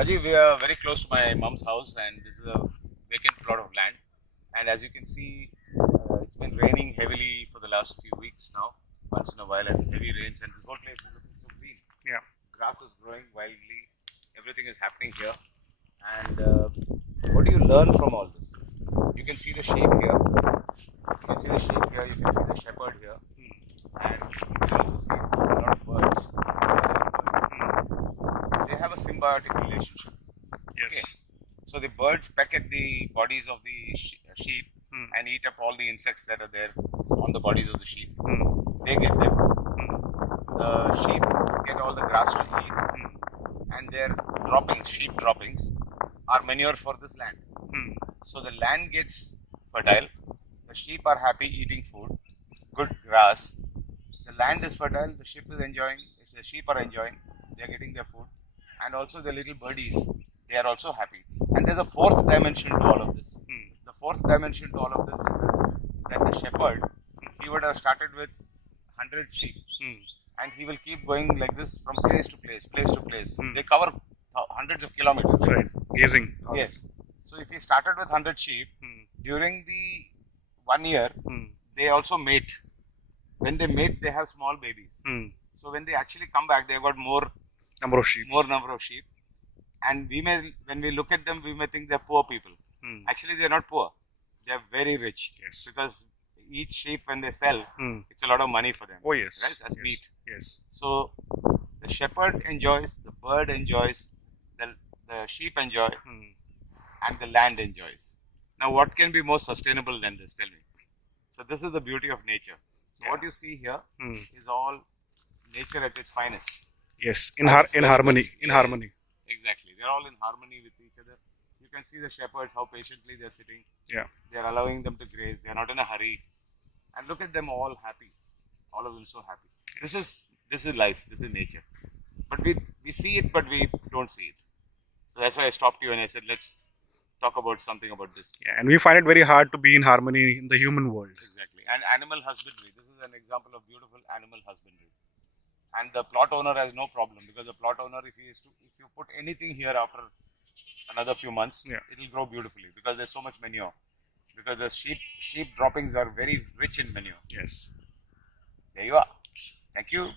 Rajiv, we are very close to my mom's house, and this is a vacant plot of land. And as you can see, it's been raining heavily for the last few weeks now, once in a while, and heavy rains, and this whole place is looking so green. Yeah. Grass is growing wildly, everything is happening here. And what do you learn from all this? You can see the sheep here, you can see the sheep here, you can see the shepherd here, and you can also see a lot of birds. They have a symbiotic relationship. Okay. Yes. So the birds peck at the bodies of the sheep and eat up all the insects that are there on the bodies of the sheep. They get their food. The sheep get all the grass to eat, and their droppings, sheep droppings, are manure for this land. So the land gets fertile. The sheep are happy eating food, good grass. The land is fertile. The sheep is enjoying. The sheep are enjoying. They are getting their food, and also the little birdies. They are also happy. And there's a fourth dimension to all of this. The fourth dimension to all of this is that the shepherd, he would have started with 100 sheep, and he will keep going like this from place to place, place to place. They cover hundreds of kilometers. Like Right. this. Grazing. Yes. So if he started with 100 sheep, during the 1 year, they also mate. When they mate, they have small babies. So when they actually come back, they've got more Number of sheep. number of sheep. And we may, when we look at them, we may think they're poor people. Actually, they're not poor. They're very rich. Yes. Because each sheep, when they sell, it's a lot of money for them. Oh yes. Right? As yes. meat. Yes. So the shepherd enjoys, the bird enjoys, the sheep enjoy, and the land enjoys. Now, what can be more sustainable than this? Tell me. So this is the beauty of nature. So what you see here is all nature at its finest. Yes. In harmony. In harmony. Exactly. They're all in harmony with each other. You can see the shepherds, how patiently they're sitting. Yeah. They're allowing them to graze. They're not in a hurry. And look at them all happy. All of them so happy. This is life. This is nature. But we see it, but we don't see it. So that's why I stopped you and I said, let's talk about something about this. Yeah. And we find it very hard to be in harmony in the human world. Exactly. And animal husbandry. This is an example of beautiful animal husbandry. And the plot owner has no problem, because the plot owner, if you put anything here after another few months, it will grow beautifully, because there's so much manure. Because the sheep droppings are very rich in manure. Yes. There you are. Thank you.